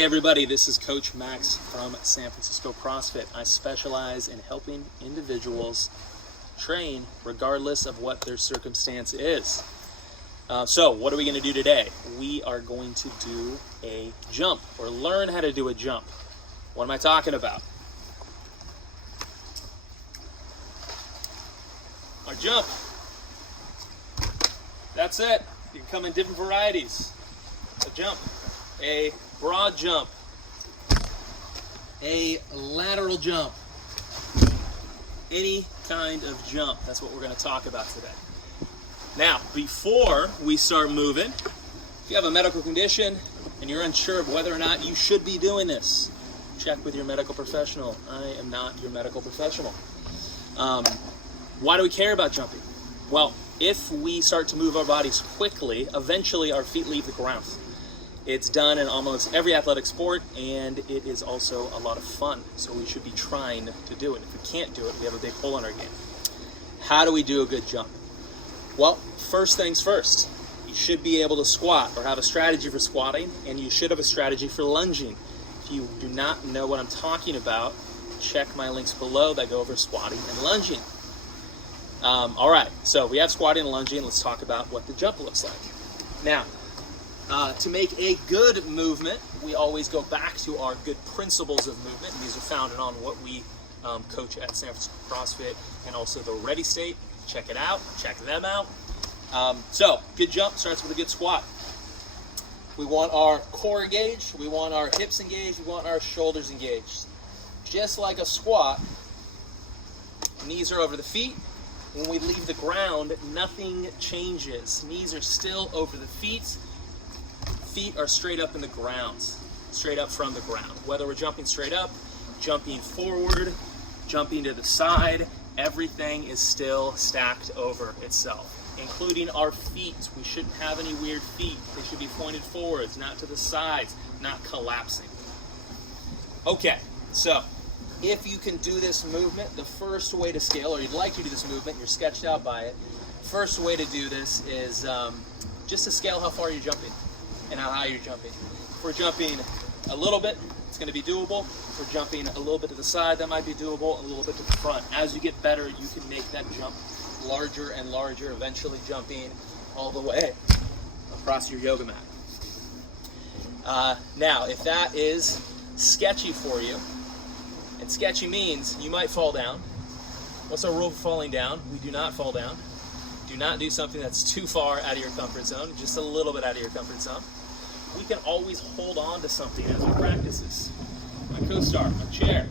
Hey everybody, this is Coach Max from San Francisco Crossfit. I specialize in helping individuals train regardless of what their circumstance is. So what are we going to do today? We are going to do a jump, or learn how to do a jump. What am I talking about? Our jump. That's it. You can come in different varieties. A jump. A broad jump, a lateral jump, any kind of jump. That's what we're going to talk about today. Now, before we start moving, if you have a medical condition and you're unsure of whether or not you should be doing this, check with your medical professional. I am not your medical professional. Why do we care about jumping? Well, if we start to move our bodies quickly, eventually our feet leave the ground. It's done in almost every athletic sport, and it is also a lot of fun. So we should be trying to do it. If we can't do it, we have a big hole in our game. How do we do a good jump? Well, first things first. You should be able to squat or have a strategy for squatting, and you should have a strategy for lunging. If you do not know what I'm talking about, check my links below that go over squatting and lunging. All right, so we have squatting and lunging. Let's talk about what the jump looks like. Now, to make a good movement, we always go back to our good principles of movement. And these are founded on what we coach at San Francisco CrossFit and also the Ready State. Check it out. Check them out. So, good jump starts with a good squat. We want our core engaged. We want our hips engaged. We want our shoulders engaged. Just like a squat, knees are over the feet. When we leave the ground, nothing changes. Knees are still over the feet. Feet are straight up in the ground, straight up from the ground. Whether we're jumping straight up, jumping forward, jumping to the side, everything is still stacked over itself, including our feet. We shouldn't have any weird feet. They should be pointed forwards, not to the sides, not collapsing. Okay, so if you can do this movement, the first way to scale, or you'd like to do this movement, you're sketched out by it, first way to do this is just to scale how far you're jumping and how high you're jumping. If we're jumping a little bit, it's going to be doable. If we're jumping a little bit to the side, that might be doable, a little bit to the front. As you get better, you can make that jump larger and larger, eventually jumping all the way across your yoga mat. Now, if that is sketchy for you, and sketchy means you might fall down. What's our rule for falling down? We do not fall down. Do not do something that's too far out of your comfort zone, just a little bit out of your comfort zone. We can always hold on to something as we practice this. My co-star, my chair.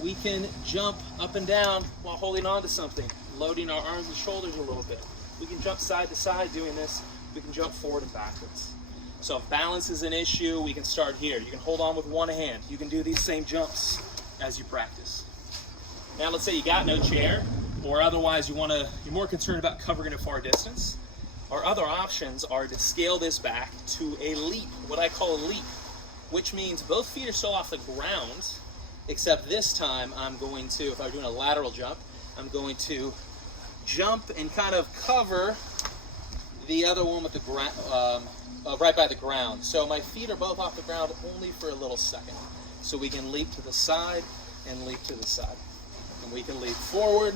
We can jump up and down while holding on to something, loading our arms and shoulders a little bit. We can jump side to side doing this. We can jump forward and backwards. So if balance is an issue, we can start here. You can hold on with one hand. You can do these same jumps as you practice. Now let's say you got no chair, or otherwise you're more concerned about covering a far distance. Our other options are to scale this back to a leap, what I call a leap, which means both feet are still off the ground, except this time I'm going to, if I'm doing a lateral jump, I'm going to jump and kind of cover the other one with the ground, right by the ground. So my feet are both off the ground only for a little second. So we can leap to the side and leap to the side. And we can leap forward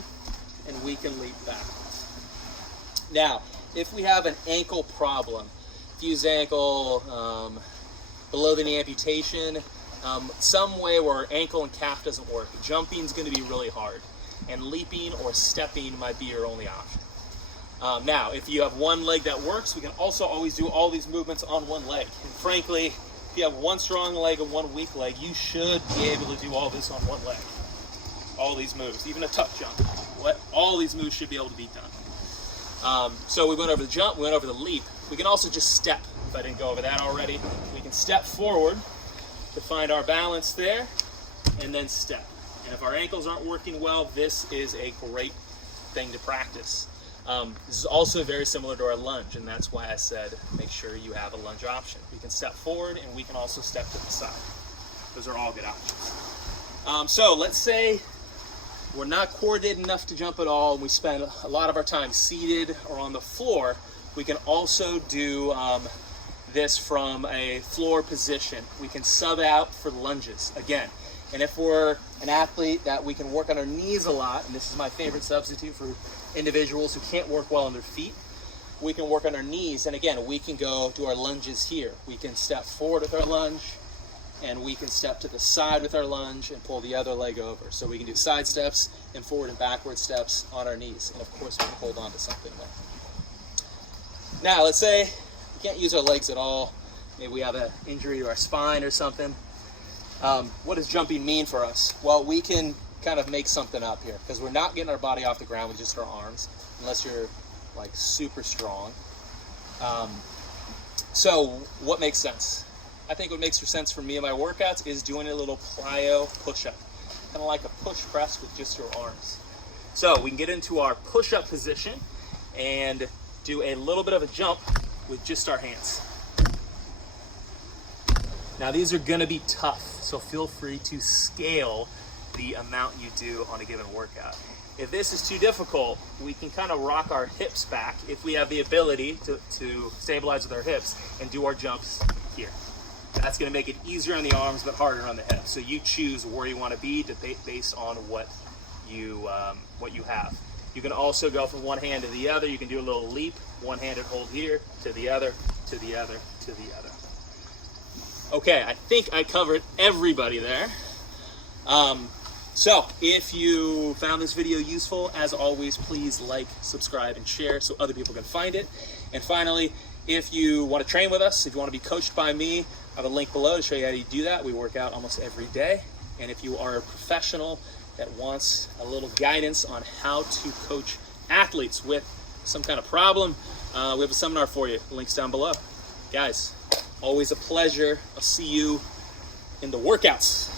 and we can leap backwards. Now, if we have an ankle problem, fused ankle, below the knee amputation, some way where our ankle and calf doesn't work, jumping is going to be really hard, and leaping or stepping might be your only option. Now, if you have one leg that works, we can also always do all these movements on one leg. And frankly, if you have one strong leg and one weak leg, you should be able to do all this on one leg. All these moves, even a tuck jump. All these moves should be able to be done. So we went over the jump, we went over the leap. We can also just step, if I didn't go over that already. We can step forward to find our balance there, and then step. And if our ankles aren't working well, this is a great thing to practice. This is also very similar to our lunge, and that's why I said make sure you have a lunge option. We can step forward, and we can also step to the side. Those are all good options. So let's say we're not coordinated enough to jump at all, and we spend a lot of our time seated or on the floor. We can also do this from a floor position. We can sub out for lunges again. And if we're an athlete that we can work on our knees a lot, and this is my favorite substitute for individuals who can't work well on their feet, we can work on our knees. And again, we can go do our lunges here. We can step forward with our lunge, and we can step to the side with our lunge and pull the other leg over. So we can do side steps and forward and backward steps on our knees. And of course, we can hold on to something there. Now, let's say we can't use our legs at all. Maybe we have an injury to our spine or something. What does jumping mean for us? Well, we can kind of make something up here, because we're not getting our body off the ground with just our arms, unless you're like super strong. So what makes sense? I think what makes sense for me in my workouts is doing a little plyo push-up, kind of like a push press with just your arms. So we can get into our push-up position and do a little bit of a jump with just our hands. Now these are gonna be tough, so feel free to scale the amount you do on a given workout. If this is too difficult, we can kind of rock our hips back if we have the ability to stabilize with our hips and do our jumps here. That's gonna make it easier on the arms but harder on the hips. So you choose where you wanna be based on what you have. You can also go from one hand to the other. You can do a little leap, one-handed hold here, to the other, to the other, to the other. Okay, I think I covered everybody there. So if you found this video useful, as always, please like, subscribe, and share so other people can find it. And finally, if you want to train with us, if you want to be coached by me, I have a link below to show you how to do that. We work out almost every day. And if you are a professional that wants a little guidance on how to coach athletes with some kind of problem, we have a seminar for you. The link's down below. Guys, always a pleasure. I'll see you in the workouts.